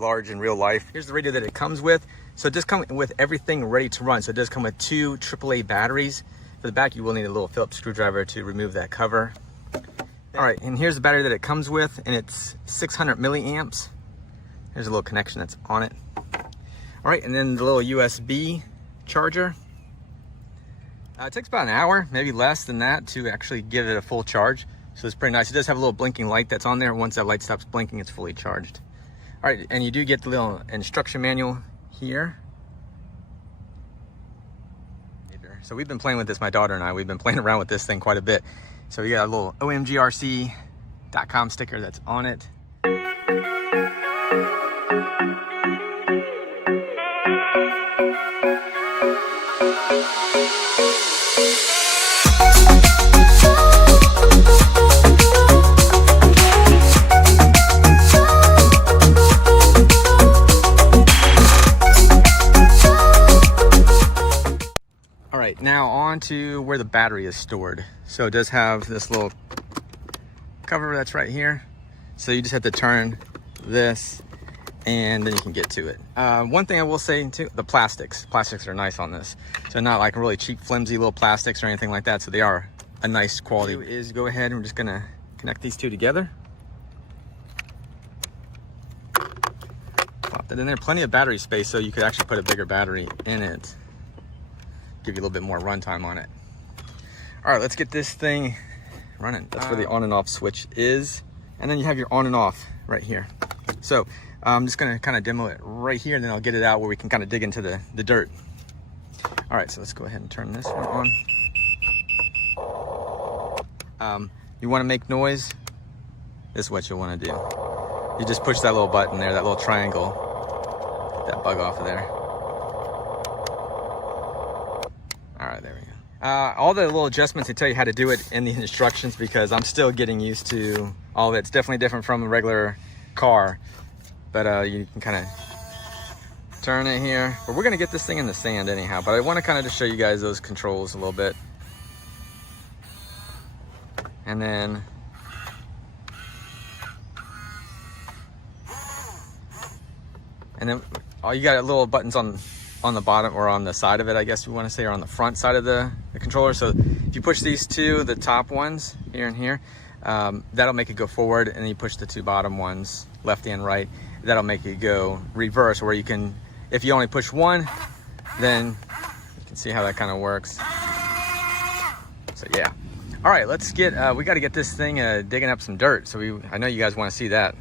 large in real life. Here's the radio that it comes with. So it does come with everything ready to run. So it does come with 2 AAA batteries. For the back, you will need a little Phillips screwdriver to remove that cover. All right, and here's the battery that it comes with, and it's 600 milliamps. There's a little connection that's on it. All right, and then the little USB charger. It takes about an hour, maybe less than that, to actually give it a full charge. So it's pretty nice. It does have a little blinking light that's on there. Once that light stops blinking, it's fully charged. All right, and you do get the little instruction manual here. So we've been playing with this, my daughter and I. We've been playing around with this thing quite a bit. So we got a little omgrc.com sticker that's on it. Now on to where the battery is stored. So it does have this little cover that's right here. So you just have to turn this and then you can get to it. One thing I will say too, the plastics are nice on this. So not like really cheap, flimsy little plastics or anything like that. So they are a nice quality. What is go ahead and we're just gonna connect these two together. Pop that in there. Plenty of battery space, so you could actually put a bigger battery in it. Give you a little bit more runtime on it. All right, let's get this thing running. That's where the on and off switch is. And then you have your on and off right here. So I'm just gonna kind of demo it right here, and then I'll get it out where we can kind of dig into the dirt. All right, so let's go ahead and turn this one on. You wanna make noise? This is what you'll wanna do. You just push that little button there, that little triangle. Get that bug off of there. All right, there we go. All the little adjustments, they tell you how to do it in the instructions, because I'm still getting used to all of it. It's definitely different from a regular car, but you can kind of turn it here. But we're gonna get this thing in the sand anyhow, but I wanna kind of just show you guys those controls a little bit. And then, all you got little buttons on the bottom, or on the side of it, I guess you want to say, or on the front side of the controller. So if you push these two, the top ones here and here, that'll make it go forward, and then you push the 2 bottom ones, left and right, that'll make it go reverse, where you can, if you only push one, then you can see how that kind of works. So yeah. All right, let's get, we got to get this thing digging up some dirt. So I know you guys want to see that.